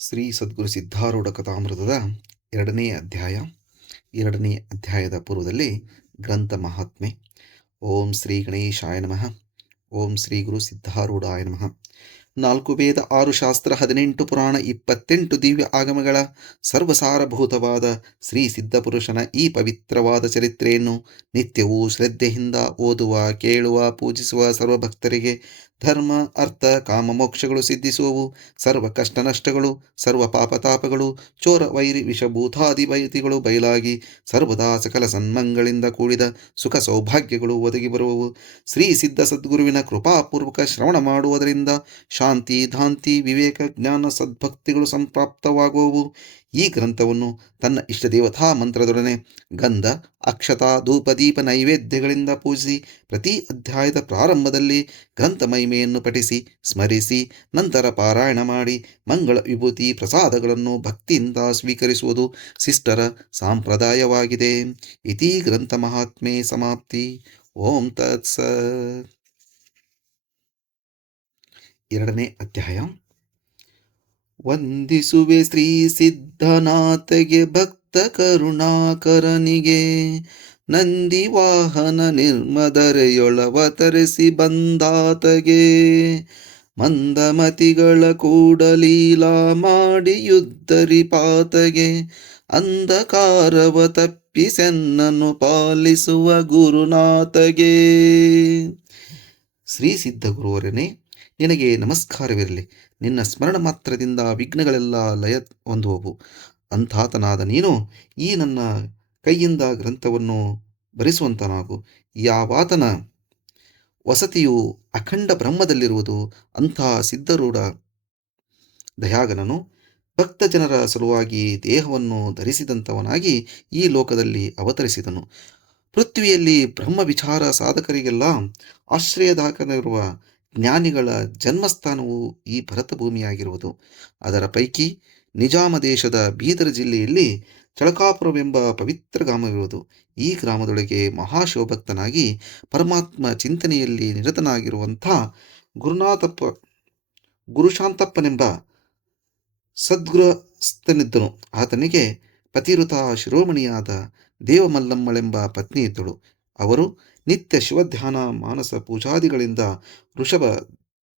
ಶ್ರೀ ಸದ್ಗುರು ಸಿದ್ಧಾರೂಢ ಕಥಾಮೃತದ ಎರಡನೇ ಅಧ್ಯಾಯ. ಎರಡನೇ ಅಧ್ಯಾಯದ ಪೂರ್ವದಲ್ಲಿ ಗ್ರಂಥ ಮಹಾತ್ಮೆ. ಓಂ ಶ್ರೀ ಗಣೇಶಾಯ ನಮಃ. ಓಂ ಶ್ರೀ ಗುರು ಸಿದ್ಧಾರೂಢಾಯ ನಮಃ. 4 ವೇದ, 6 ಶಾಸ್ತ್ರ, 18 ಪುರಾಣ, 28 ದಿವ್ಯ ಆಗಮಗಳ ಸರ್ವಸಾರಭೂತವಾದ ಶ್ರೀ ಸಿದ್ಧಪುರುಷನ ಈ ಪವಿತ್ರವಾದ ಚರಿತ್ರೆಯನ್ನು ನಿತ್ಯವೂ ಶ್ರದ್ಧೆಯಿಂದ ಓದುವ, ಕೇಳುವ, ಪೂಜಿಸುವ ಸರ್ವಭಕ್ತರಿಗೆ ಧರ್ಮ, ಅರ್ಥ, ಕಾಮ, ಮೋಕ್ಷಗಳು ಸಿದ್ಧಿಸುವವು. ಸರ್ವ ಕಷ್ಟ ನಷ್ಟಗಳು, ಸರ್ವ ಪಾಪತಾಪಗಳು, ಚೋರ ವೈರಿ ವಿಷಭೂತಾದಿ ವೈತಿಗಳು ಬಯಲಾಗಿ ಸರ್ವದಾ ಸಕಲ ಸನ್ಮಂಗಳಿಂದ ಕೂಡಿದ ಸುಖ ಸೌಭಾಗ್ಯಗಳು ಒದಗಿ ಬರುವವು. ಶ್ರೀ ಸಿದ್ಧ ಸದ್ಗುರುವಿನ ಕೃಪಾಪೂರ್ವಕ ಶ್ರವಣ ಮಾಡುವುದರಿಂದ ಶಾಂತಿ, ಧಾಂತಿ, ವಿವೇಕ, ಜ್ಞಾನ, ಸದ್ಭಕ್ತಿಗಳು ಸಂಪ್ರಾಪ್ತವಾಗುವವು. ಈ ಗ್ರಂಥವನ್ನು ತನ್ನ ಇಷ್ಟದೇವತಾ ಮಂತ್ರದೊಡನೆ ಗಂಧ, ಅಕ್ಷತಾ, ಧೂಪ, ದೀಪ, ನೈವೇದ್ಯಗಳಿಂದ ಪೂಜಿಸಿ ಪ್ರತಿ ಅಧ್ಯಾಯದ ಪ್ರಾರಂಭದಲ್ಲಿ ಗ್ರಂಥ ಮಹಿಮೆಯನ್ನು ಪಠಿಸಿ ಸ್ಮರಿಸಿ ನಂತರ ಪಾರಾಯಣ ಮಾಡಿ ಮಂಗಳ ವಿಭೂತಿ ಪ್ರಸಾದಗಳನ್ನು ಭಕ್ತಿಯಿಂದ ಸ್ವೀಕರಿಸುವುದು ಶಿಷ್ಟರ ಸಂಪ್ರದಾಯವಾಗಿದೆ. ಇತಿ ಗ್ರಂಥ ಮಹಾತ್ಮೆ ಸಮಾಪ್ತಿ. ಓಂ ತತ್ಸತ್. ಎರಡನೇ ಅಧ್ಯಾಯ. ವಂದಿಸುವೆ ಶ್ರೀ ಸಿದ್ಧನಾಥಗೆ ಭಕ್ತ ಕರುಣಾಕರನಿಗೆ, ನಂದಿ ವಾಹನ ನಿರ್ಮದರೆಯೊಳವತರಿಸಿ ಬಂದಾತಗೆ, ಮಂದಮತಿಗಳ ಕೂಡಲೀಲಾ ಮಾಡಿ ಯುದ್ಧರಿಪಾತಗೆ, ಅಂಧಕಾರವ ತಪ್ಪಿಸೆನ್ನನ್ನು ಪಾಲಿಸುವ ಗುರುನಾಥಗೆ. ಶ್ರೀ ಸಿದ್ಧ ಗುರುವರನೇ, ನಿನಗೆ ನಮಸ್ಕಾರವಿರಲಿ. ನಿನ್ನ ಸ್ಮರಣ ಮಾತ್ರದಿಂದ ವಿಘ್ನಗಳೆಲ್ಲ ಲಯ ಹೊಂದುವವು. ಅಂಥಾತನಾದ ನೀನು ಈ ನನ್ನ ಕೈಯಿಂದ ಗ್ರಂಥವನ್ನು ಬರೆಸುವಂತನಾಗು. ಯಾವಾತನ ವಸತಿಯು ಅಖಂಡ ಬ್ರಹ್ಮದಲ್ಲಿರುವುದು ಅಂಥ ಸಿದ್ಧರೂಢ ದಯಾಗನನು ಭಕ್ತ ಜನರ ಸಲುವಾಗಿ ದೇಹವನ್ನು ಧರಿಸಿದಂಥವನಾಗಿ ಈ ಲೋಕದಲ್ಲಿ ಅವತರಿಸಿದನು. ಪೃಥ್ವಿಯಲ್ಲಿ ಬ್ರಹ್ಮ ವಿಚಾರ ಸಾಧಕರಿಗೆಲ್ಲ ಆಶ್ರಯದಾಯಕನಿರುವ ಜ್ಞಾನಿಗಳ ಜನ್ಮಸ್ಥಾನವು ಈ ಭರತ ಭೂಮಿಯಾಗಿರುವುದು. ಅದರ ಪೈಕಿ ನಿಜಾಮ ದೇಶದ ಬೀದರ್ ಜಿಲ್ಲೆಯಲ್ಲಿ ಚಳಕಾಪುರವೆಂಬ ಪವಿತ್ರ ಗ್ರಾಮವಿರುವುದು. ಈ ಗ್ರಾಮದೊಳಗೆ ಮಹಾಶಿವಭಕ್ತನಾಗಿ ಪರಮಾತ್ಮ ಚಿಂತನೆಯಲ್ಲಿ ನಿರತನಾಗಿರುವಂಥ ಗುರುಶಾಂತಪ್ಪನೆಂಬ ಸದ್ಗೃಹಸ್ಥನಿದ್ದನು. ಆತನಿಗೆ ಪತಿವೃತ ಶಿರೋಮಣಿಯಾದ ದೇವಮಲ್ಲಮ್ಮಳೆಂಬ ಪತ್ನಿ ಇದ್ದಳು. ಅವರು ನಿತ್ಯ ಶಿವಧ್ಯಾನ, ಮಾನಸ ಪೂಜಾದಿಗಳಿಂದ ವೃಷಭ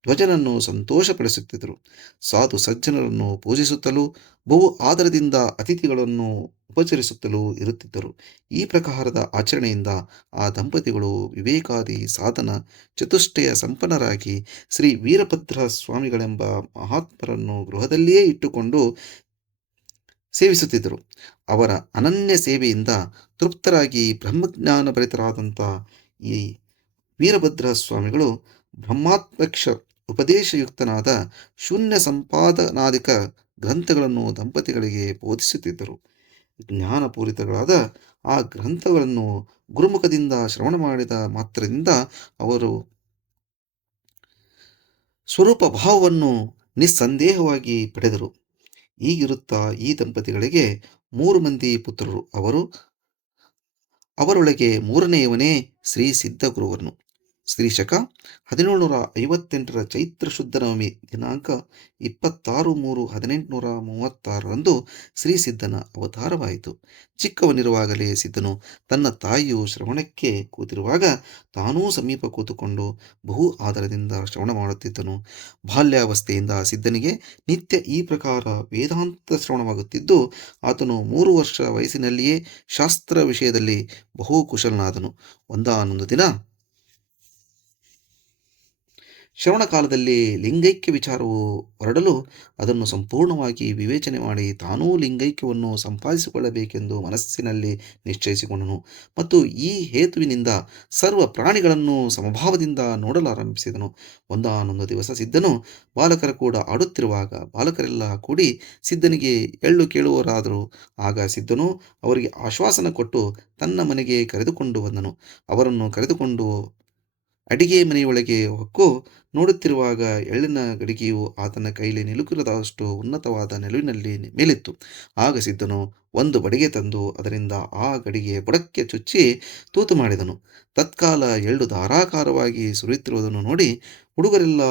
ಧ್ವಜನನ್ನು ಸಂತೋಷಪಡಿಸುತ್ತಿದ್ದರು. ಸಾಧು ಸಜ್ಜನರನ್ನು ಪೂಜಿಸುತ್ತಲೂ ಬಹು ಆದರದಿಂದ ಅತಿಥಿಗಳನ್ನು ಉಪಚರಿಸುತ್ತಲೂ ಇರುತ್ತಿದ್ದರು. ಈ ಪ್ರಕಾರದ ಆಚರಣೆಯಿಂದ ಆ ದಂಪತಿಗಳು ವಿವೇಕಾದಿ ಸಾಧನ ಚತುಷ್ಟಯ ಸಂಪನ್ನರಾಗಿ ಶ್ರೀ ವೀರಭದ್ರ ಸ್ವಾಮಿಗಳೆಂಬ ಮಹಾತ್ಮರನ್ನು ಗೃಹದಲ್ಲಿಯೇ ಇಟ್ಟುಕೊಂಡು ಸೇವಿಸುತ್ತಿದ್ದರು. ಅವರ ಅನನ್ಯ ಸೇವೆಯಿಂದ ತೃಪ್ತರಾಗಿ ಬ್ರಹ್ಮಜ್ಞಾನ ಭರಿತರಾದಂಥ ಈ ವೀರಭದ್ರ ಸ್ವಾಮಿಗಳು ಬ್ರಹ್ಮಾತ್ಮಕ್ಷ ಉಪದೇಶಯುಕ್ತನಾದ ಶೂನ್ಯ ಸಂಪಾದನಾದಿಕ ಗ್ರಂಥಗಳನ್ನು ದಂಪತಿಗಳಿಗೆ ಬೋಧಿಸುತ್ತಿದ್ದರು. ಜ್ಞಾನಪೂರಿತಗಳಾದ ಆ ಗ್ರಂಥಗಳನ್ನು ಗುರುಮುಖದಿಂದ ಶ್ರವಣ ಮಾಡಿದ ಮಾತ್ರದಿಂದ ಅವರು ಸ್ವರೂಪ ಭಾವವನ್ನು ನಿಸ್ಸಂದೇಹವಾಗಿ ಪಡೆದರು. ಈಗಿರುತ್ತಾ ಈ ದಂಪತಿಗಳಿಗೆ 3 ಮಂದಿ ಪುತ್ರರು. ಅವರೊಳಗೆ ಮೂರನೆಯವನೇ ಶ್ರೀ ಸಿದ್ಧ ಗುರುವರನು. ಶ್ರೀ ಶಕ 1758 ಚೈತ್ರ ಶುದ್ಧ ನವಮಿ ದಿನಾಂಕ 26/3/1836 ಶ್ರೀ ಸಿದ್ಧನ ಅವತಾರವಾಯಿತು. ಚಿಕ್ಕವನಿರುವಾಗಲೇ ಸಿದ್ಧನು ತನ್ನ ತಾಯಿಯು ಶ್ರವಣಕ್ಕೆ ಕೂತಿರುವಾಗ ತಾನೂ ಸಮೀಪ ಕೂತುಕೊಂಡು ಬಹು ಆದರದಿಂದ ಶ್ರವಣ ಮಾಡುತ್ತಿದ್ದನು. ಬಾಲ್ಯಾವಸ್ಥೆಯಿಂದ ಸಿದ್ಧನಿಗೆ ನಿತ್ಯ ಈ ಪ್ರಕಾರ ವೇದಾಂತ ಶ್ರವಣವಾಗುತ್ತಿದ್ದು ಆತನು 3 ವರ್ಷ ವಯಸ್ಸಿನಲ್ಲಿಯೇ ಶಾಸ್ತ್ರ ವಿಷಯದಲ್ಲಿ ಬಹು ಕುಶಲನಾದನು. ಒಂದಾನೊಂದು ದಿನ ಶ್ರವಣ ಕಾಲದಲ್ಲಿ ಲಿಂಗೈಕ್ಯ ವಿಚಾರವು ಹೊರಡಲು ಅದನ್ನು ಸಂಪೂರ್ಣವಾಗಿ ವಿವೇಚನೆ ಮಾಡಿ ತಾನೂ ಲಿಂಗೈಕ್ಯವನ್ನು ಸಂಪಾದಿಸಿಕೊಳ್ಳಬೇಕೆಂದು ಮನಸ್ಸಿನಲ್ಲಿ ನಿಶ್ಚಯಿಸಿಕೊಂಡನು. ಮತ್ತು ಈ ಹೇತುವಿನಿಂದ ಸರ್ವ ಪ್ರಾಣಿಗಳನ್ನು ಸಮಭಾವದಿಂದ ನೋಡಲಾರಂಭಿಸಿದನು. ಒಂದಾನೊಂದು ದಿವಸ ಸಿದ್ಧನು ಬಾಲಕರ ಕೂಡ ಆಡುತ್ತಿರುವಾಗ ಬಾಲಕರೆಲ್ಲ ಕೂಡಿ ಸಿದ್ಧನಿಗೆ ಎಳ್ಳು ಕೇಳುವರಾದರು. ಆಗ ಸಿದ್ಧನು ಅವರಿಗೆ ಆಶ್ವಾಸನ ಕೊಟ್ಟು ತನ್ನ ಮನೆಗೆ ಕರೆದುಕೊಂಡು ಬಂದನು. ಅವರನ್ನು ಕರೆದುಕೊಂಡು ಅಡಿಗೆ ಮನೆಯೊಳಗೆ ಹೊಕ್ಕು ನೋಡುತ್ತಿರುವಾಗ ಎಳ್ಳಿನ ಗಡಿಗೆಯು ಆತನ ಕೈಲಿ ನಿಲುಕರದಷ್ಟು ಉನ್ನತವಾದ ನಿಲುವಿನಲ್ಲಿ ಮೇಲಿತ್ತು. ಆಗ ಸಿದ್ಧನು ಒಂದು ಬಡಿಗೆ ತಂದು ಅದರಿಂದ ಆ ಗಡಿಗೆಯ ಬುಡಕ್ಕೆ ಚುಚ್ಚಿ ತೂತು ಮಾಡಿದನು. ತತ್ಕಾಲ ಎಳ್ಳು ಧಾರಾಕಾರವಾಗಿ ಸುರಿಯುತ್ತಿರುವುದನ್ನು ನೋಡಿ ಹುಡುಗರೆಲ್ಲ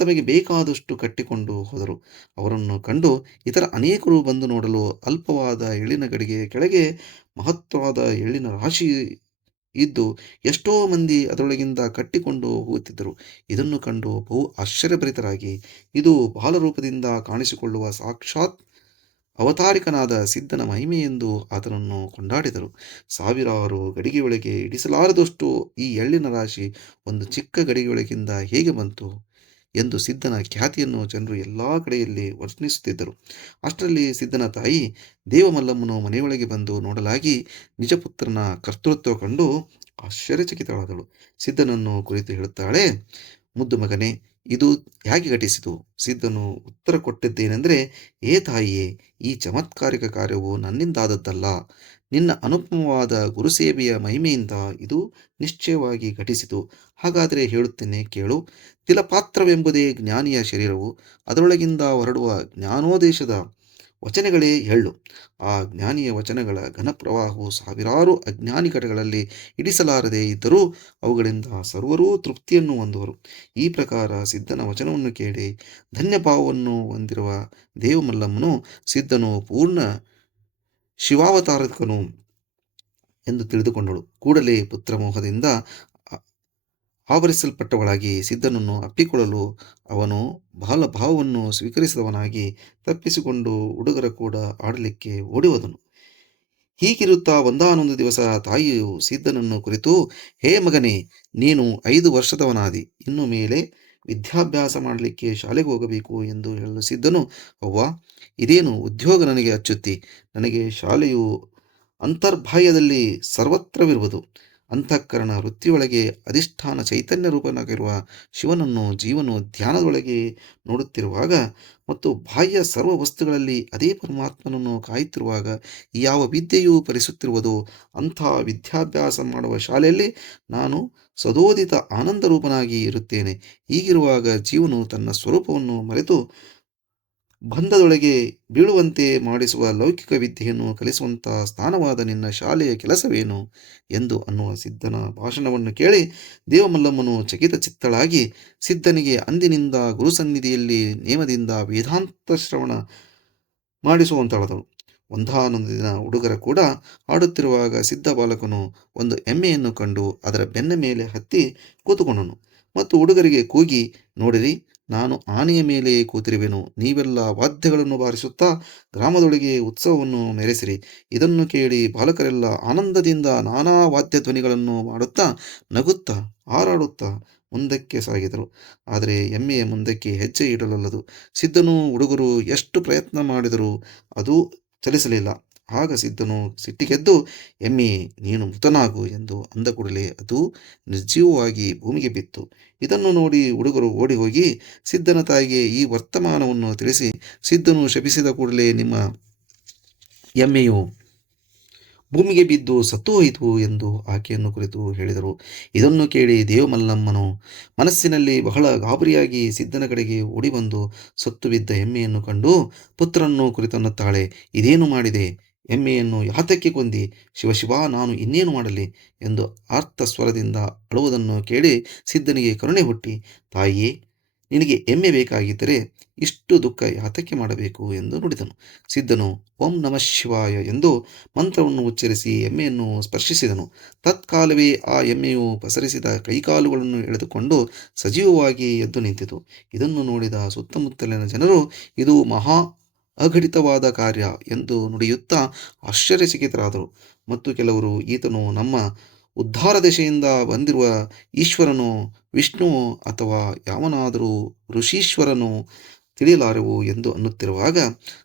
ತಮಗೆ ಬೇಕಾದಷ್ಟು ಕಟ್ಟಿಕೊಂಡು ಹೋದರು. ಅವರನ್ನು ಕಂಡು ಇತರ ಅನೇಕರು ಬಂದು ನೋಡಲು ಅಲ್ಪವಾದ ಎಳ್ಳಿನ ಗಡಿಗೆ ಕೆಳಗೆ ಮಹತ್ವವಾದ ಎಳ್ಳಿನ ರಾಶಿ ಇದ್ದು ಎಷ್ಟೋ ಮಂದಿ ಅದರೊಳಗಿಂದ ಕಟ್ಟಿಕೊಂಡು ಹೋಗುತ್ತಿದ್ದರು. ಇದನ್ನು ಕಂಡು ಬಹು ಆಶ್ಚರ್ಯಭರಿತರಾಗಿ, ಇದು ಬಾಲರೂಪದಿಂದ ಕಾಣಿಸಿಕೊಳ್ಳುವ ಸಾಕ್ಷಾತ್ ಅವತಾರಿಕನಾದ ಸಿದ್ಧನ ಮಹಿಮೆ ಎಂದು ಆತನನ್ನು ಕೊಂಡಾಡಿದರು. ಸಾವಿರಾರು ಗಡಿಗೆಯೊಳಗೆ ಇಡಿಸಲಾರದಷ್ಟು ಈ ಎಳ್ಳಿನ ರಾಶಿ ಒಂದು ಚಿಕ್ಕ ಗಡಿಗೆಯೊಳಗಿಂದ ಹೇಗೆ ಬಂತು ಎಂದು ಸಿದ್ಧನ ಖ್ಯಾತಿಯನ್ನು ಜನರು ಎಲ್ಲ ಕಡೆಯಲ್ಲಿ ವರ್ಣಿಸುತ್ತಿದ್ದರು. ಅಷ್ಟರಲ್ಲಿ ಸಿದ್ಧನ ತಾಯಿ ದೇವಮಲ್ಲಮ್ಮನು ಮನೆಯೊಳಗೆ ಬಂದು ನೋಡಲಾಗಿ ನಿಜಪುತ್ರನ ಕರ್ತೃತ್ವ ಕಂಡು ಆಶ್ಚರ್ಯಚಕಿತಳಾದಳು. ಸಿದ್ಧನನ್ನು ಕುರಿತು ಹೇಳುತ್ತಾಳೆ, ಮುದ್ದು ಮಗನೇ, ಇದು ಹೇಗೆ ಘಟಿಸಿತು? ಸಿದ್ಧನು ಉತ್ತರ ಕೊಟ್ಟಿದ್ದೇನೆಂದರೆ, ಏ ತಾಯಿಯೇ, ಈ ಚಮತ್ಕಾರಿಕ ಕಾರ್ಯವು ನನ್ನಿಂದಾದದ್ದಲ್ಲ. ನಿನ್ನ ಅನುಪಮವಾದ ಗುರುಸೇವೆಯ ಮಹಿಮೆಯಿಂದ ಇದು ನಿಶ್ಚಯವಾಗಿ ಘಟಿಸಿತು. ಹಾಗಾದರೆ ಹೇಳುತ್ತೇನೆ ಕೇಳು. ತಿಲಪಾತ್ರವೆಂಬುದೇ ಜ್ಞಾನಿಯ ಶರೀರವು, ಅದರೊಳಗಿಂದ ಹೊರಡುವ ಜ್ಞಾನೋದೇಶದ ವಚನಗಳೇ ಎಳ್ಳು. ಆ ಜ್ಞಾನಿಯ ವಚನಗಳ ಘನಪ್ರವಾಹವು ಸಾವಿರಾರು ಅಜ್ಞಾನಿ ಕಡೆಗಳಲ್ಲಿ ಇಡಿಸಲಾರದೆ ಇದ್ದರೂ ಅವುಗಳಿಂದ ಸರ್ವರೂ ತೃಪ್ತಿಯನ್ನು ಹೊಂದುವರು. ಈ ಪ್ರಕಾರ ಸಿದ್ಧನ ವಚನವನ್ನು ಕೇಳಿ ಧನ್ಯಭಾವವನ್ನು ಹೊಂದಿರುವ ದೇವಮಲ್ಲಮ್ಮನು ಸಿದ್ಧನು ಪೂರ್ಣ ಶಿವಾವತಾರಕನು ಎಂದು ತಿಳಿದುಕೊಂಡಳು. ಕೂಡಲೇ ಪುತ್ರಮೋಹದಿಂದ ಆವರಿಸಲ್ಪಟ್ಟವಳಾಗಿ ಸಿದ್ಧನನ್ನು ಅಪ್ಪಿಕೊಳ್ಳಲು ಅವನು ಬಾಲಭಾವವನ್ನು ಸ್ವೀಕರಿಸಿದವನಾಗಿ ತಪ್ಪಿಸಿಕೊಂಡು ಹುಡುಗರ ಕೂಡ ಆಡಲಿಕ್ಕೆ ಓಡಿಹೋದನು. ಹೀಗಿರುತ್ತಾ ಒಂದಾನೊಂದು ದಿವಸ ತಾಯಿಯು ಸಿದ್ಧನನ್ನು ಕುರಿತು, ಹೇ ಮಗನೇ, ನೀನು 5 ವರ್ಷದವನಾದಿ, ಇನ್ನು ಮೇಲೆ ವಿದ್ಯಾಭ್ಯಾಸ ಮಾಡಲಿಕ್ಕೆ ಶಾಲೆಗೆ ಹೋಗಬೇಕು ಎಂದು ಹೇಳಲು ಸಿದ್ಧನು, ಅವ್ವ, ಇದೇನು ಉದ್ಯೋಗ ನನಗೆ ಅಚ್ಚುತ್ತಿ. ನನಗೆ ಶಾಲೆಯು ಅಂತರ್ಬಾಹ್ಯದಲ್ಲಿ ಸರ್ವತ್ರವಿರುವುದು. ಅಂತಃಕರಣ ವೃತ್ತಿಯೊಳಗೆ ಅಧಿಷ್ಠಾನ ಚೈತನ್ಯ ರೂಪನಾಗಿರುವ ಶಿವನನ್ನು ಜೀವನು ಧ್ಯಾನದೊಳಗೆ ನೋಡುತ್ತಿರುವಾಗ ಮತ್ತು ಬಾಹ್ಯ ಸರ್ವ ವಸ್ತುಗಳಲ್ಲಿ ಅದೇ ಪರಮಾತ್ಮನನ್ನು ಕಾಯುತ್ತಿರುವಾಗ ಯಾವ ವಿದ್ಯೆಯು ಫಲಿಸುತ್ತಿರುವುದೋ ಅಂಥ ವಿದ್ಯಾಭ್ಯಾಸ ಮಾಡುವ ಶಾಲೆಯಲ್ಲಿ ನಾನು ಸದೋದಿತ ಆನಂದ ರೂಪನಾಗಿ ಇರುತ್ತೇನೆ. ಹೀಗಿರುವಾಗ ಜೀವನು ತನ್ನ ಸ್ವರೂಪವನ್ನು ಮರೆತು ಬಂಧದೊಳಗೆ ಬೀಳುವಂತೆ ಮಾಡಿಸುವ ಲೌಕಿಕ ವಿದ್ಯೆಯನ್ನು ಕಲಿಸುವಂಥ ಸ್ಥಾನವಾದ ನಿನ್ನ ಶಾಲೆಯ ಕೆಲಸವೇನು ಎಂದು ಅನ್ನುವ ಸಿದ್ಧನ ಭಾಷಣವನ್ನು ಕೇಳಿ ದೇವಮಲ್ಲಮ್ಮನು ಚಕಿತ ಚಿತ್ತಳಾಗಿ ಸಿದ್ಧನಿಗೆ ಅಂದಿನಿಂದ ಗುರುಸನ್ನಿಧಿಯಲ್ಲಿ ನೇಮದಿಂದ ವೇದಾಂತ ಶ್ರವಣ ಮಾಡಿಸುವಂತಳದಳು. ಒಂದಾನೊಂದು ದಿನ ಹುಡುಗರ ಕೂಡ ಆಡುತ್ತಿರುವಾಗ ಸಿದ್ಧ ಬಾಲಕನು ಒಂದು ಎಮ್ಮೆಯನ್ನು ಕಂಡು ಅದರ ಬೆನ್ನ ಮೇಲೆ ಹತ್ತಿ ಕೂತುಕೊಂಡನು ಮತ್ತು ಹುಡುಗರಿಗೆ ಕೂಗಿ, ನೋಡಿರಿ, ನಾನು ಆನೆಯ ಮೇಲೆ ಕೂತಿರುವೆನು. ನೀವೆಲ್ಲ ವಾದ್ಯಗಳನ್ನು ಬಾರಿಸುತ್ತಾ ಗ್ರಾಮದೊಳಗೆ ಉತ್ಸವವನ್ನು ಮೆರೆಸಿರಿ. ಇದನ್ನು ಕೇಳಿ ಬಾಲಕರೆಲ್ಲ ಆನಂದದಿಂದ ನಾನಾ ವಾದ್ಯ ಧ್ವನಿಗಳನ್ನು ಮಾಡುತ್ತಾ ನಗುತ್ತಾ ಹಾರಾಡುತ್ತಾ ಮುಂದಕ್ಕೆ ಸಾಗಿದರು. ಆದರೆ ಎಮ್ಮೆಯ ಮುಂದಕ್ಕೆ ಹೆಜ್ಜೆ ಇಡಲೊಲ್ಲದು. ಸಿದ್ಧನು ಹುಡುಗರು ಎಷ್ಟು ಪ್ರಯತ್ನ ಮಾಡಿದರೂ ಅದು ಚಲಿಸಲಿಲ್ಲ. ಆಗ ಸಿದ್ಧನು ಸಿಟ್ಟಿಗೆದ್ದು, ಎಮ್ಮೆಯೇ, ನೀನು ಮೃತನಾಗು ಎಂದು ಅಂದ ಕೂಡಲೇ ಅದು ನಿರ್ಜೀವವಾಗಿ ಭೂಮಿಗೆ ಬಿತ್ತು. ಇದನ್ನು ನೋಡಿ ಹುಡುಗರು ಓಡಿ ಹೋಗಿ ಸಿದ್ಧನ ತಾಯಿಗೆ ಈ ವರ್ತಮಾನವನ್ನು ತಿಳಿಸಿ, ಸಿದ್ಧನು ಶಪಿಸಿದ ಕೂಡಲೇ ನಿಮ್ಮ ಎಮ್ಮೆಯು ಭೂಮಿಗೆ ಬಿದ್ದು ಸತ್ತು ಹೋಯಿತು ಎಂದು ಆಕೆಯನ್ನು ಕುರಿತು ಹೇಳಿದರು. ಇದನ್ನು ಕೇಳಿ ದೇವಮಲ್ಲಮ್ಮನು ಮನಸ್ಸಿನಲ್ಲಿ ಬಹಳ ಗಾಬರಿಯಾಗಿ ಸಿದ್ಧನ ಕಡೆಗೆ ಓಡಿಬಂದು ಸತ್ತು ಬಿದ್ದ ಎಮ್ಮೆಯನ್ನು ಕಂಡು ಪುತ್ರನನ್ನು ಕುರಿತನ್ನುತ್ತಾಳೆ, ಇದೇನು ಮಾಡಿದೆ? ಎಮ್ಮೆಯನ್ನು ಯಾತಕ್ಕೆ ಕೊಂದಿ? ಶಿವ, ನಾನು ಇನ್ನೇನು ಮಾಡಲಿ ಎಂದು ಆರ್ತ ಸ್ವರದಿಂದ ಅಳುವುದನ್ನು ಕೇಳಿ ಸಿದ್ಧನಿಗೆ ಕರುಣೆ ಹುಟ್ಟಿ, ತಾಯಿಯೇ, ನಿನಗೆ ಎಮ್ಮೆ ಬೇಕಾಗಿದ್ದರೆ ಇಷ್ಟು ದುಃಖ ಯಾತಕ್ಕೆ ಮಾಡಬೇಕು ಎಂದು ನುಡಿದನು. ಸಿದ್ಧನು ಓಂ ನಮಃ ಶಿವಾಯ ಎಂದು ಮಂತ್ರವನ್ನು ಉಚ್ಚರಿಸಿ ಎಮ್ಮೆಯನ್ನು ಸ್ಪರ್ಶಿಸಿದನು. ತತ್ಕಾಲವೇ ಆ ಎಮ್ಮೆಯು ಪಸರಿಸಿದ ಕೈಕಾಲುಗಳನ್ನು ಎಳೆದುಕೊಂಡು ಸಜೀವವಾಗಿ ಎದ್ದು ನಿಂತಿತು. ಇದನ್ನು ನೋಡಿದ ಸುತ್ತಮುತ್ತಲಿನ ಜನರು ಇದು ಮಹಾ ಅಘಟಿತವಾದ ಕಾರ್ಯ ಎಂದು ನುಡಿಯುತ್ತಾ ಆಶ್ಚರ್ಯಚಕಿತರಾದರು. ಮತ್ತು ಕೆಲವರು ಈತನು ನಮ್ಮ ಉದ್ಧಾರ ದಶೆಯಿಂದ ಬಂದಿರುವ ಈಶ್ವರನು, ವಿಷ್ಣುವು ಅಥವಾ ಯಾವನಾದರೂ ಋಷೀಶ್ವರನು ತಿಳಿಯಲಾರೆವು ಎಂದು ಅನ್ನುತ್ತಿರುವಾಗ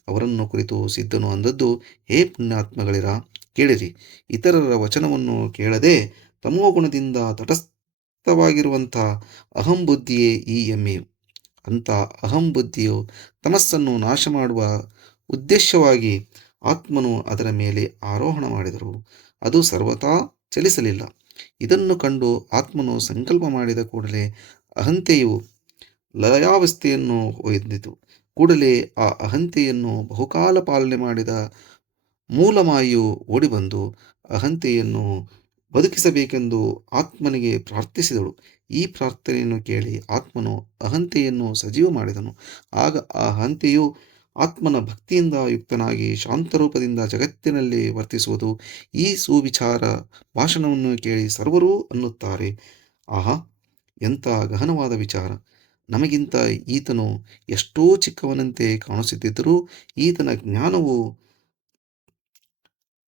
ಅವರನ್ನು ಕುರಿತು ಸಿದ್ಧನು ಅಂದದ್ದು, ಹೇ ಪುಣ್ಯಾತ್ಮಗಳಿರ, ಕೇಳಿರಿ. ಇತರರ ವಚನವನ್ನು ಕೇಳದೆ ತಮೋಗುಣದಿಂದ ತಟಸ್ಥವಾಗಿರುವಂಥ ಅಹಂಬುದ್ಧಿಯೇ ಈ ಎಮ್ಮೆಯು. ಅಂಥ ಅಹಂಬುದ್ಧಿಯು ತಮಸ್ಸನ್ನು ನಾಶ ಮಾಡುವ ಉದ್ದೇಶವಾಗಿ ಆತ್ಮನು ಅದರ ಮೇಲೆ ಆರೋಹಣ ಮಾಡಿದರು. ಅದು ಸರ್ವತಾ ಚಲಿಸಲಿಲ್ಲ. ಇದನ್ನು ಕಂಡು ಆತ್ಮನು ಸಂಕಲ್ಪ ಮಾಡಿದ ಕೂಡಲೇ ಅಹಂತೆಯು ಲಯಾವಸ್ಥೆಯನ್ನು ಹೊಂದಿತು. ಕೂಡಲೇ ಆ ಅಹಂತೆಯನ್ನು ಬಹುಕಾಲ ಪಾಲನೆ ಮಾಡಿದ ಮೂಲಮಾಯು ಓಡಿಬಂದು ಅಹಂತೆಯನ್ನು ಬದುಕಿಸಬೇಕೆಂದು ಆತ್ಮನಿಗೆ ಪ್ರಾರ್ಥಿಸಿದಳು. ಈ ಪ್ರಾರ್ಥನೆಯನ್ನು ಕೇಳಿ ಆತ್ಮನು ಅಹಂತೆಯನ್ನು ಸಜೀವ ಮಾಡಿದನು. ಆಗ ಆ ಅಹಂತೆಯು ಆತ್ಮನ ಭಕ್ತಿಯಿಂದ ಯುಕ್ತನಾಗಿ ಶಾಂತರೂಪದಿಂದ ಜಗತ್ತಿನಲ್ಲಿ ವರ್ತಿಸುವುದು. ಈ ಸುವಿಚಾರ ಭಾಷಣವನ್ನು ಕೇಳಿ ಸರ್ವರೂ ಅನ್ನುತ್ತಾರೆ, ಆಹಾ, ಎಂಥ ಗಹನವಾದ ವಿಚಾರ! ನಮಗಿಂತ ಈತನು ಎಷ್ಟೋ ಚಿಕ್ಕವನಂತೆ ಕಾಣಿಸುತ್ತಿದ್ದರೂ ಈತನ ಜ್ಞಾನವು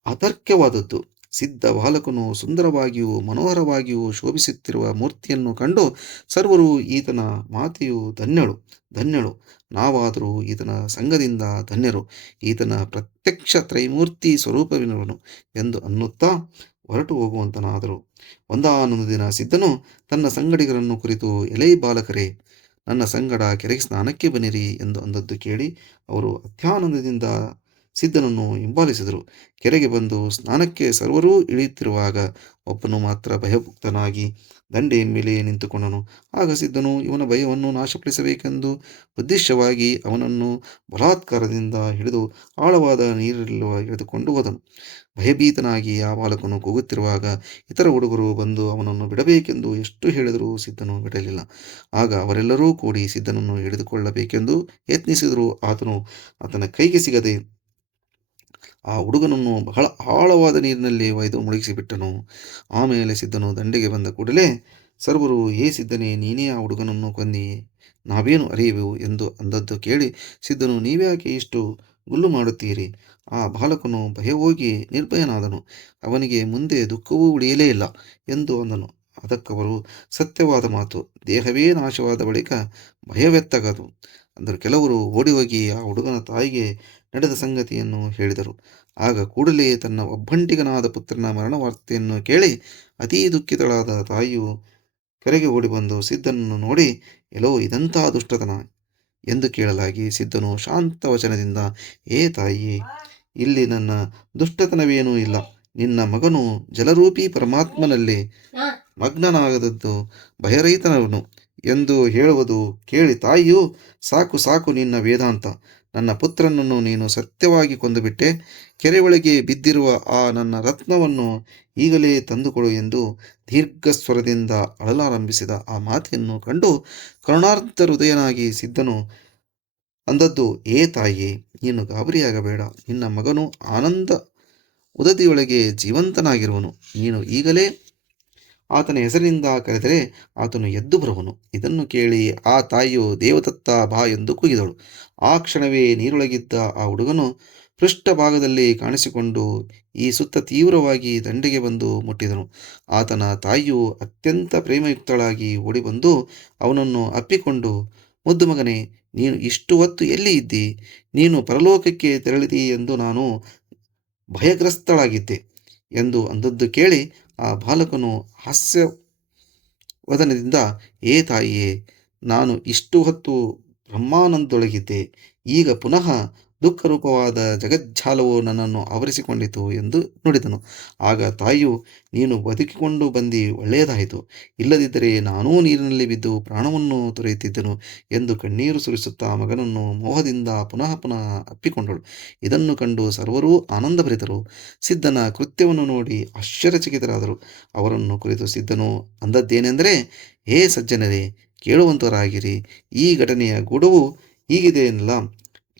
ಅತರ್ಕ್ಯವಾದದ್ದು. ಸಿದ್ಧ ಬಾಲಕನು ಸುಂದರವಾಗಿಯೂ ಮನೋಹರವಾಗಿಯೂ ಶೋಭಿಸುತ್ತಿರುವ ಮೂರ್ತಿಯನ್ನು ಕಂಡು ಸರ್ವರು ಈತನ ಮಾತೆಯು ಧನ್ಯಳು ಧನ್ಯಳು, ನಾವಾದರೂ ಈತನ ಸಂಘದಿಂದ ಧನ್ಯರು, ಈತನ ಪ್ರತ್ಯಕ್ಷ ತ್ರೈಮೂರ್ತಿ ಸ್ವರೂಪವಿನವನು ಎಂದು ಅನ್ನುತ್ತಾ ಹೊರಟು ಹೋಗುವಂತನಾದರು. ಒಂದಾನೊಂದು ದಿನ ಸಿದ್ಧನು ತನ್ನ ಸಂಗಡಿಗರನ್ನು ಕುರಿತು, ಎಲೈ ಬಾಲಕರೇ, ನನ್ನ ಸಂಗಡ ಕೆರೆಗೆ ಸ್ನಾನಕ್ಕೆ ಬನ್ನಿರಿ ಎಂದು ಅಂದದ್ದು ಕೇಳಿ ಅವರು ಅತ್ಯಾನಂದದಿಂದ ಸಿದ್ಧನನ್ನು ಹಿಂಬಾಲಿಸಿದರು. ಕೆರೆಗೆ ಬಂದು ಸ್ನಾನಕ್ಕೆ ಸರ್ವರೂ ಇಳಿಯುತ್ತಿರುವಾಗ ಒಬ್ಬನು ಮಾತ್ರ ಭಯಭುಕ್ತನಾಗಿ ದಂಡೆಯ ಮೇಲೆ ನಿಂತುಕೊಂಡನು. ಆಗ ಸಿದ್ಧನು ಇವನ ಭಯವನ್ನು ನಾಶಪಡಿಸಬೇಕೆಂದು ಉದ್ದೇಶವಾಗಿ ಅವನನ್ನು ಬಲಾತ್ಕಾರದಿಂದ ಹಿಡಿದು ಆಳವಾದ ನೀರಿರುವ ಎಳೆದುಕೊಂಡು ಹೋದನು. ಭಯಭೀತನಾಗಿ ಆ ಬಾಲಕನು ಕೂಗುತ್ತಿರುವಾಗ ಇತರ ಹುಡುಗರು ಬಂದು ಅವನನ್ನು ಬಿಡಬೇಕೆಂದು ಎಷ್ಟು ಹೇಳಿದರೂ ಸಿದ್ಧನು ಬಿಡಲಿಲ್ಲ. ಆಗ ಅವರೆಲ್ಲರೂ ಕೂಡಿ ಸಿದ್ಧನನ್ನು ಹಿಡಿದುಕೊಳ್ಳಬೇಕೆಂದು ಯತ್ನಿಸಿದರೂ ಆತನು ಆತನ ಕೈಗೆ ಸಿಗದೆ ಆ ಹುಡುಗನನ್ನು ಬಹಳ ಆಳವಾದ ನೀರಿನಲ್ಲಿ ಒಯ್ದು ಮುಳುಗಿಸಿಬಿಟ್ಟನು. ಆಮೇಲೆ ಸಿದ್ಧನು ದಂಡೆಗೆ ಬಂದ ಕೂಡಲೇ ಸರ್ವರು, ಹೇ ಸಿದ್ಧನೇ, ನೀನೇ ಆ ಹುಡುಗನನ್ನು ಕೊಂದಿಯೇ, ನಾವೇನು ಅರಿಯೆವು ಎಂದು ಅಂದದ್ದು ಕೇಳಿ ಸಿದ್ಧನು, ನೀವ್ಯಾಕೆ ಇಷ್ಟು ಗುಲ್ಲು ಮಾಡುತ್ತೀರಿ? ಆ ಬಾಲಕನು ಭಯ ಹೋಗಿ ನಿರ್ಭಯನಾದನು, ಅವನಿಗೆ ಮುಂದೆ ದುಃಖವೂ ಉಳಿಯಲೇ ಇಲ್ಲ ಎಂದು ಅಂದನು. ಅದಕ್ಕವರು, ಸತ್ಯವಾದ ಮಾತು, ದೇಹವೇ ನಾಶವಾದ ಬಳಿಕ ಭಯವೆತ್ತಗದು ಅಂದರು. ಕೆಲವರು ಓಡಿ ಹೋಗಿ ಆ ಹುಡುಗನ ತಾಯಿಗೆ ನಡೆದ ಸಂಗತಿಯನ್ನು ಹೇಳಿದರು. ಆಗ ಕೂಡಲೇ ತನ್ನ ಒಬ್ಬಂಟಿಗನಾದ ಪುತ್ರನ ಮರಣ ವಾರ್ತೆಯನ್ನು ಕೇಳಿ ಅತೀ ದುಃಖಿತಳಾದ ತಾಯಿಯು ಕೆರೆಗೆ ಓಡಿ ಬಂದು ಸಿದ್ಧನನ್ನು ನೋಡಿ, ಎಲ್ಲೋ ಇದಂಥ ದುಷ್ಟತನ ಎಂದು ಕೇಳಲಾಗಿ ಸಿದ್ಧನು ಶಾಂತ ವಚನದಿಂದ, ಏ ತಾಯಿಯೇ, ಇಲ್ಲಿ ನನ್ನ ದುಷ್ಟತನವೇನೂ ಇಲ್ಲ. ನಿನ್ನ ಮಗನು ಜಲರೂಪಿ ಪರಮಾತ್ಮನಲ್ಲಿ ಮಗ್ನನಾಗದದ್ದು ಭಯರಹಿತನವನು ಎಂದು ಹೇಳುವುದು ಕೇಳಿ ತಾಯಿಯು, ಸಾಕು ಸಾಕು ನಿನ್ನ ವೇದಾಂತ, ನನ್ನ ಪುತ್ರನನ್ನು ನೀನು ಸತ್ಯವಾಗಿ ಕೊಂದುಬಿಟ್ಟೆ. ಕೆರೆಯೊಳಗೆ ಬಿದ್ದಿರುವ ಆ ನನ್ನ ರತ್ನವನ್ನು ಈಗಲೇ ತಂದುಕೊಡು ಎಂದು ದೀರ್ಘಸ್ವರದಿಂದ ಅಳಲಾರಂಭಿಸಿದ ಆ ಮಾತೆಯನ್ನು ಕಂಡು ಕರುಣಾರ್ಧ ಹೃದಯನಾಗಿ ಸಿದ್ಧನು ಅಂದದ್ದು, ಏ ತಾಯಿಯೇ, ನೀನು ಗಾಬರಿಯಾಗಬೇಡ. ನಿನ್ನ ಮಗನು ಆನಂದ ಉದತಿಯೊಳಗೆ ಜೀವಂತನಾಗಿರುವನು. ನೀನು ಈಗಲೇ ಆತನ ಹೆಸರಿನಿಂದ ಕರೆದರೆ ಆತನು ಎದ್ದು ಬರುವನು. ಇದನ್ನು ಕೇಳಿ ಆ ತಾಯಿಯು, ದೇವದತ್ತ ಬಾ ಎಂದು ಕೂಗಿದಳು. ಆ ಕ್ಷಣವೇ ನೀರೊಳಗಿದ್ದ ಆ ಹುಡುಗನು ಪೃಷ್ಠಭಾಗದಲ್ಲಿ ಕಾಣಿಸಿಕೊಂಡು ಈ ಸುತ್ತ ತೀವ್ರವಾಗಿ ದಂಡೆಗೆ ಬಂದು ಮುಟ್ಟಿದನು. ಆತನ ತಾಯಿಯು ಅತ್ಯಂತ ಪ್ರೇಮಯುಕ್ತಳಾಗಿ ಓಡಿಬಂದು ಅವನನ್ನು ಅಪ್ಪಿಕೊಂಡು, ಮುದ್ದು ಮಗನೇ, ನೀನು ಇಷ್ಟು ಹೊತ್ತು ಎಲ್ಲಿ ಇದ್ದಿ? ನೀನು ಪರಲೋಕಕ್ಕೆ ತೆರಳಿದಿ ಎಂದು ನಾನು ಭಯಗ್ರಸ್ತಳಾಗಿದ್ದೆ ಎಂದು ಅಂದದ್ದು ಕೇಳಿ ಆ ಬಾಲಕನು ಹಾಸ್ಯವದನದಿಂದ, ಏ ತಾಯಿಯೇ, ನಾನು ಇಷ್ಟು ಹೊತ್ತು ಬ್ರಹ್ಮಾನಂದದೊಳಗಿದ್ದೆ, ಈಗ ಪುನಃ ದುಃಖರೂಪವಾದ ಜಗಜ್ಜಾಲವು ನನ್ನನ್ನು ಆವರಿಸಿಕೊಂಡಿತು ಎಂದು ನುಡಿದನು. ಆಗ ತಾಯಿಯು, ನೀನು ಬದುಕಿಕೊಂಡು ಬಂದು ಒಳ್ಳೆಯದಾಯಿತು, ಇಲ್ಲದಿದ್ದರೆ ನಾನೂ ನೀರಿನಲ್ಲಿ ಬಿದ್ದು ಪ್ರಾಣವನ್ನು ತೊರೆಯುತ್ತಿದ್ದೆನು ಎಂದು ಕಣ್ಣೀರು ಸುರಿಸುತ್ತಾ ಮಗನನ್ನು ಮೋಹದಿಂದ ಪುನಃ ಪುನಃ ಅಪ್ಪಿಕೊಂಡಳು. ಇದನ್ನು ಕಂಡು ಸರ್ವರೂ ಆನಂದಭರಿತರು. ಸಿದ್ಧನ ಕೃತ್ಯವನ್ನು ನೋಡಿ ಆಶ್ಚರ್ಯಚಕಿತರಾದರು. ಅವರನ್ನು ಕುರಿತು ಸಿದ್ಧನು ಅಂದದ್ದೇನೆಂದರೆ, ಹೇ ಸಜ್ಜನರೇ, ಕೇಳುವಂತವರಾಗಿರಿ. ಈ ಘಟನೆಯ ಗೂಢವು ಹೀಗಿದೆಯಲ್ಲ.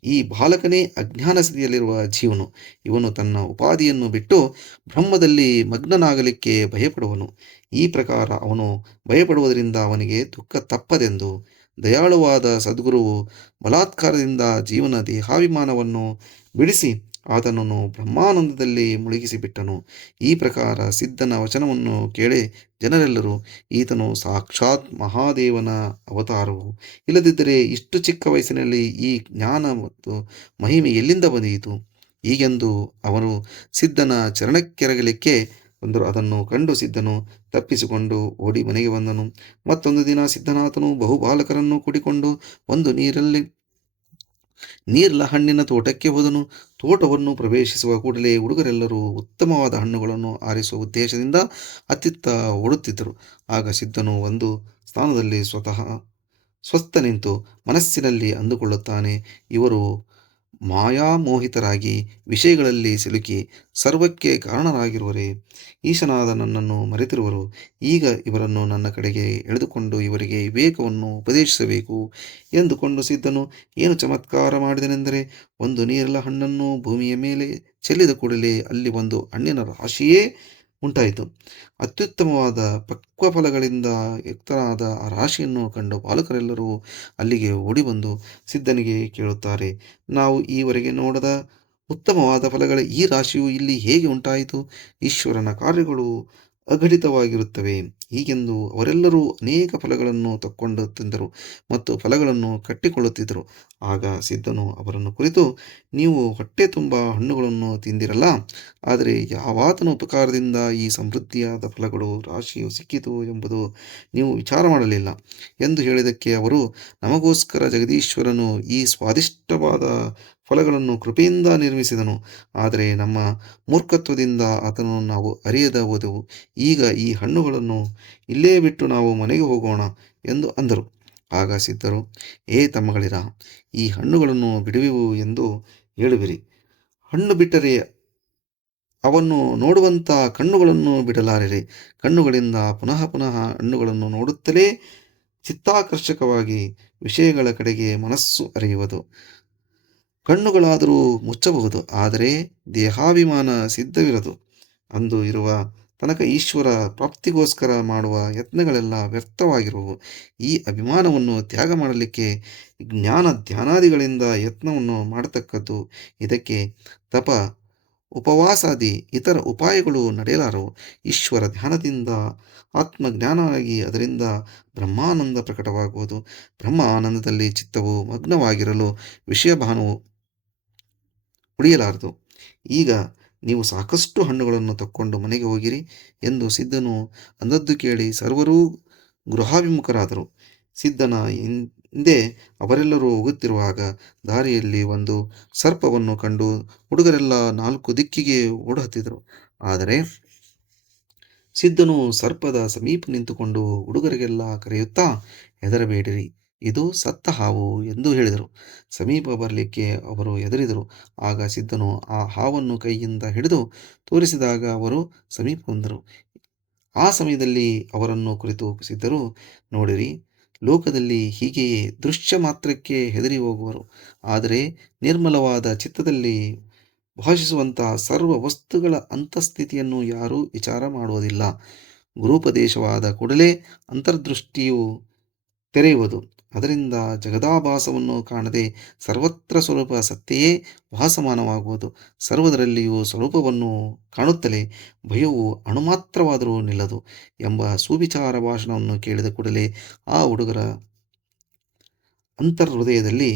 ಈ ಬಾಲಕನೇ ಅಜ್ಞಾನ ಸ್ಥಿತಿಯಲ್ಲಿರುವ ಜೀವನು. ಇವನು ತನ್ನ ಉಪಾಧಿಯನ್ನು ಬಿಟ್ಟು ಬ್ರಹ್ಮದಲ್ಲಿ ಮಗ್ನನಾಗಲಿಕ್ಕೆ ಭಯಪಡುವನು. ಈ ಪ್ರಕಾರ ಅವನು ಭಯಪಡುವುದರಿಂದ ಅವನಿಗೆ ದುಃಖ ತಪ್ಪದೆಂದು ದಯಾಳುವಾದ ಸದ್ಗುರುವು ಬಲಾತ್ಕಾರದಿಂದ ಜೀವನ ದೇಹಾಭಿಮಾನವನ್ನು ಬಿಡಿಸಿ ಆತನನ್ನು ಬ್ರಹ್ಮಾನಂದದಲ್ಲಿ ಮುಳುಗಿಸಿಬಿಟ್ಟನು. ಈ ಪ್ರಕಾರ ಸಿದ್ಧನ ವಚನವನ್ನು ಕೇಳಿ ಜನರೆಲ್ಲರೂ, ಈತನು ಸಾಕ್ಷಾತ್ ಮಹಾದೇವನ ಅವತಾರವು, ಇಲ್ಲದಿದ್ದರೆ ಇಷ್ಟು ಚಿಕ್ಕ ವಯಸ್ಸಿನಲ್ಲಿ ಈ ಜ್ಞಾನ ಮತ್ತು ಮಹಿಮೆ ಎಲ್ಲಿಂದ ಬಂದಿತು ಹೀಗೆಂದು ಅವನು ಸಿದ್ಧನ ಚರಣಕ್ಕೆರಗಲಿಕ್ಕೆ ಬಂದರು. ಅದನ್ನು ಕಂಡು ಸಿದ್ಧನು ತಪ್ಪಿಸಿಕೊಂಡು ಓಡಿ ಮನೆಗೆ ಬಂದನು. ಮತ್ತೊಂದು ದಿನ ಸಿದ್ಧನಾಥನು ಬಹುಬಾಲಕರನ್ನು ಕೂಡಿಕೊಂಡು ಒಂದು ನೀರ್ಲ ಹಣ್ಣಿನ ತೋಟಕ್ಕೆ ಹೋದನು. ತೋಟವನ್ನು ಪ್ರವೇಶಿಸುವ ಕೂಡಲೇ ಹುಡುಗರೆಲ್ಲರೂ ಉತ್ತಮವಾದ ಹಣ್ಣುಗಳನ್ನು ಆರಿಸುವ ಉದ್ದೇಶದಿಂದ ಅತ್ತಿತ್ತ ಓಡುತ್ತಿದ್ದರು. ಆಗ ಸಿದ್ಧನು ಒಂದು ಸ್ಥಾನದಲ್ಲಿ ಸ್ವಸ್ಥ ನಿಂತು ಮನಸ್ಸಿನಲ್ಲಿ ಅಂದುಕೊಳ್ಳುತ್ತಾನೆ, ಇವರು ಮಾಯಾಮೋಹಿತರಾಗಿ ವಿಷಯಗಳಲ್ಲಿ ಸಿಲುಕಿ ಸರ್ವಕ್ಕೆ ಕಾರಣರಾಗಿರುವರೇ. ಈಶನಾದ ನನ್ನನ್ನು ಮರೆತಿರುವರು. ಈಗ ಇವರನ್ನು ನನ್ನ ಕಡೆಗೆ ಎಳೆದುಕೊಂಡು ಇವರಿಗೆ ವಿವೇಕವನ್ನು ಉಪದೇಶಿಸಬೇಕು ಎಂದುಕೊಂಡು ಸಿದ್ಧನು ಏನು ಚಮತ್ಕಾರ ಮಾಡಿದನೆಂದರೆ, ಒಂದು ನೇರಲ ಹಣ್ಣನ್ನು ಭೂಮಿಯ ಮೇಲೆ ಚೆಲ್ಲಿದ ಕೂಡಲೇ ಅಲ್ಲಿ ಒಂದು ಹಣ್ಣಿನ ರಾಶಿಯೇ ಉಂಟಾಯಿತು. ಅತ್ಯುತ್ತಮವಾದ ಪಕ್ವ ಫಲಗಳಿಂದ ಯುಕ್ತನಾದ ಆ ರಾಶಿಯನ್ನು ಕಂಡು ಬಾಲಕರೆಲ್ಲರೂ ಅಲ್ಲಿಗೆ ಓಡಿಬಂದು ಸಿದ್ಧನಿಗೆ ಕೇಳುತ್ತಾರೆ, ನಾವು ಈವರೆಗೆ ನೋಡದ ಉತ್ತಮವಾದ ಫಲಗಳ ಈ ರಾಶಿಯು ಇಲ್ಲಿ ಹೇಗೆ ಉಂಟಾಯಿತು? ಈಶ್ವರನ ಕಾರ್ಯಗಳು ಅಘಟಿತವಾಗಿರುತ್ತವೆ. ಹೀಗೆಂದು ಅವರೆಲ್ಲರೂ ಅನೇಕ ಫಲಗಳನ್ನು ತಕ್ಕೊಂಡು ತಿಂದರು ಮತ್ತು ಫಲಗಳನ್ನು ಕಟ್ಟಿಕೊಳ್ಳುತ್ತಿದ್ದರು. ಆಗ ಸಿದ್ಧನು ಅವರನ್ನು ಕುರಿತು, ನೀವು ಹೊಟ್ಟೆ ತುಂಬ ಹಣ್ಣುಗಳನ್ನು ತಿಂದಿರಲ್ಲ, ಆದರೆ ಯಾವಾತನ ಉಪಕಾರದಿಂದ ಈ ಸಮೃದ್ಧಿಯಾದ ಫಲಗಳು ರಾಶಿಯು ಸಿಕ್ಕಿತು ಎಂಬುದು ನೀವು ವಿಚಾರ ಮಾಡಲಿಲ್ಲ ಎಂದು ಹೇಳಿದ್ದಕ್ಕೆ ಅವರು, ನಮಗೋಸ್ಕರ ಜಗದೀಶ್ವರನು ಈ ಸ್ವಾದಿಷ್ಟವಾದ ಫಲಗಳನ್ನು ಕೃಪೆಯಿಂದ ನಿರ್ಮಿಸಿದನು, ಆದರೆ ನಮ್ಮ ಮೂರ್ಖತ್ವದಿಂದ ಆತನನ್ನು ನಾವು ಅರಿಯದ ಹೋದೆವು. ಈಗ ಈ ಹಣ್ಣುಗಳನ್ನು ಇಲ್ಲೇ ಬಿಟ್ಟು ನಾವು ಮನೆಗೆ ಹೋಗೋಣ ಎಂದು ಅಂದರು. ಆಗ ಸಿದ್ಧರು, ಏ ತಮ್ಮಗಳಿರ, ಈ ಹಣ್ಣುಗಳನ್ನು ಬಿಡುವೆವು ಎಂದು ಹೇಳುವಿರಿ. ಹಣ್ಣು ಬಿಟ್ಟರೆ ಅವನ್ನು ನೋಡುವಂಥ ಕಣ್ಣುಗಳನ್ನು ಬಿಡಲಾರಿರಿ. ಕಣ್ಣುಗಳಿಂದ ಪುನಃ ಪುನಃ ಹಣ್ಣುಗಳನ್ನು ನೋಡುತ್ತಲೇ ಚಿತ್ತಾಕರ್ಷಕವಾಗಿ ವಿಷಯಗಳ ಕಡೆಗೆ ಮನಸ್ಸು ಹರಿಯುವುದು. ಕಣ್ಣುಗಳಾದರೂ ಮುಚ್ಚಬಹುದು, ಆದರೆ ದೇಹಾಭಿಮಾನ ಸಿದ್ಧವಿರದು. ಅಂದು ಇರುವ ತನಕ ಈಶ್ವರ ಪ್ರಾಪ್ತಿಗೋಸ್ಕರ ಮಾಡುವ ಯತ್ನಗಳೆಲ್ಲ ವ್ಯರ್ಥವಾಗಿರುವವು. ಈ ಅಭಿಮಾನವನ್ನು ತ್ಯಾಗ ಮಾಡಲಿಕ್ಕೆ ಜ್ಞಾನ ಧ್ಯಾನಾದಿಗಳಿಂದ ಯತ್ನವನ್ನು ಮಾಡತಕ್ಕದ್ದು. ಇದಕ್ಕೆ ತಪ, ಉಪವಾಸಾದಿ ಇತರ ಉಪಾಯಗಳು ನಡೆಯಲಾರವು. ಈಶ್ವರ ಧ್ಯಾನದಿಂದ ಆತ್ಮಜ್ಞಾನವಾಗಿ ಅದರಿಂದ ಬ್ರಹ್ಮಾನಂದ ಪ್ರಕಟವಾಗುವುದು. ಬ್ರಹ್ಮ ಆನಂದದಲ್ಲಿ ಚಿತ್ತವು ಮಗ್ನವಾಗಿರಲು ವಿಷಯಭಾನವು ಉಳಿಯಲಾರದು. ಈಗ ನೀವು ಸಾಕಷ್ಟು ಹಣ್ಣುಗಳನ್ನು ತಕ್ಕೊಂಡು ಮನೆಗೆ ಹೋಗಿರಿ ಎಂದು ಸಿದ್ಧನು ಅಂದದ್ದು ಕೇಳಿ ಸರ್ವರೂ ಗೃಹಾಭಿಮುಖರಾದರು. ಸಿದ್ಧನ ಹಿಂದೆ ಅವರೆಲ್ಲರೂ ಹೋಗುತ್ತಿರುವಾಗ ದಾರಿಯಲ್ಲಿ ಒಂದು ಸರ್ಪವನ್ನು ಕಂಡು ಹುಡುಗರೆಲ್ಲ ನಾಲ್ಕು ದಿಕ್ಕಿಗೆ ಓಡಹತ್ತಿದರು. ಆದರೆ ಸಿದ್ಧನು ಸರ್ಪದ ಸಮೀಪ ನಿಂತುಕೊಂಡು ಹುಡುಗರಿಗೆಲ್ಲ ಕರೆಯುತ್ತಾ, ಹೆದರಬೇಡಿರಿ, ಇದು ಸತ್ತ ಹಾವು ಎಂದು ಹೇಳಿದರು. ಸಮೀಪ ಬರಲಿಕ್ಕೆ ಅವರು ಹೆದರಿದರು. ಆಗ ಸಿದ್ಧನು ಆ ಹಾವನ್ನು ಕೈಯಿಂದ ಹಿಡಿದು ತೋರಿಸಿದಾಗ ಅವರು ಸಮೀಪ ಬಂದರು. ಆ ಸಮಯದಲ್ಲಿ ಅವರನ್ನು ಕುರಿತು ಸಿದ್ಧರು, ನೋಡಿರಿ, ಲೋಕದಲ್ಲಿ ಹೀಗೆಯೇ ದೃಶ್ಯ ಮಾತ್ರಕ್ಕೆ ಹೆದರಿ ಹೋಗುವರು, ಆದರೆ ನಿರ್ಮಲವಾದ ಚಿತ್ತದಲ್ಲಿ ಭಾಷಿಸುವಂತಹ ಸರ್ವ ವಸ್ತುಗಳ ಅಂತಸ್ಥಿತಿಯನ್ನು ಯಾರೂ ವಿಚಾರ ಮಾಡುವುದಿಲ್ಲ. ಗುರುಪದೇಶವಾದ ಕೂಡಲೇ ಅಂತರ್ದೃಷ್ಟಿಯು ತೆರೆಯುವುದು. ಅದರಿಂದ ಜಗದಾಭಾಸವನ್ನು ಕಾಣದೆ ಸರ್ವತ್ರ ಸ್ವರೂಪ ಸತ್ಯಯೇ ಭಾಸಮಾನವಾಗುವುದು. ಸರ್ವದರಲ್ಲಿಯೂ ಸ್ವರೂಪವನ್ನು ಕಾಣುತ್ತಲೇ ಭಯವು ಅಣುಮಾತ್ರವಾದರೂ ನಿಲ್ಲದು ಎಂಬ ಸುವಿಚಾರ ಭಾಷಣವನ್ನು ಕೇಳಿದ ಕೂಡಲೇ ಆ ಹುಡುಗರ ಅಂತರ್ಹೃದಯದಲ್ಲಿ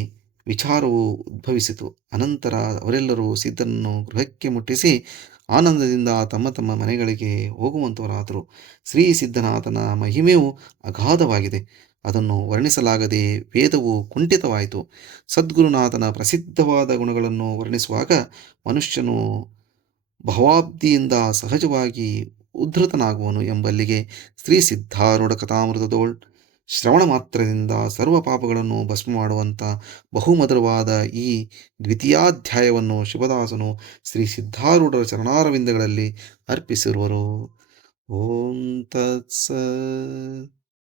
ವಿಚಾರವು ಉದ್ಭವಿಸಿತು. ಅನಂತರ ಅವರೆಲ್ಲರೂ ಸಿದ್ಧನನ್ನು ಗೃಹಕ್ಕೆ ಮುಟ್ಟಿಸಿ ಆನಂದದಿಂದ ತಮ್ಮ ತಮ್ಮ ಮನೆಗಳಿಗೆ ಹೋಗುವಂತವರಾದರು. ಶ್ರೀ ಸಿದ್ಧನಾಥನ ಮಹಿಮೆಯು ಅಗಾಧವಾಗಿದೆ. ಅದನ್ನು ವರ್ಣಿಸಲಾಗದೆ ವೇದವು ಕುಂಠಿತವಾಯಿತು. ಸದ್ಗುರುನಾಥನ ಪ್ರಸಿದ್ಧವಾದ ಗುಣಗಳನ್ನು ವರ್ಣಿಸುವಾಗ ಮನುಷ್ಯನು ಭಾವಾಬ್ಧಿಯಿಂದ ಸಹಜವಾಗಿ ಉದ್ಧತನಾಗುವನು ಎಂಬಲ್ಲಿಗೆ ಶ್ರೀ ಸಿದ್ಧಾರೂಢ ಕಥಾಮೃತದೋಳ್ ಶ್ರವಣ ಮಾತ್ರದಿಂದ ಸರ್ವ ಪಾಪಗಳನ್ನು ಭಸ್ಮ ಮಾಡುವಂಥ ಬಹುಮಧುರವಾದ ಈ ದ್ವಿತೀಯಾಧ್ಯಾಯವನ್ನು ಶಿವದಾಸನು ಶ್ರೀ ಸಿದ್ಧಾರೂಢರ ಚರಣಾರವಿಂದಗಳಲ್ಲಿ ಅರ್ಪಿಸಿರುವರು. ಓಂ ತತ್ಸತ್.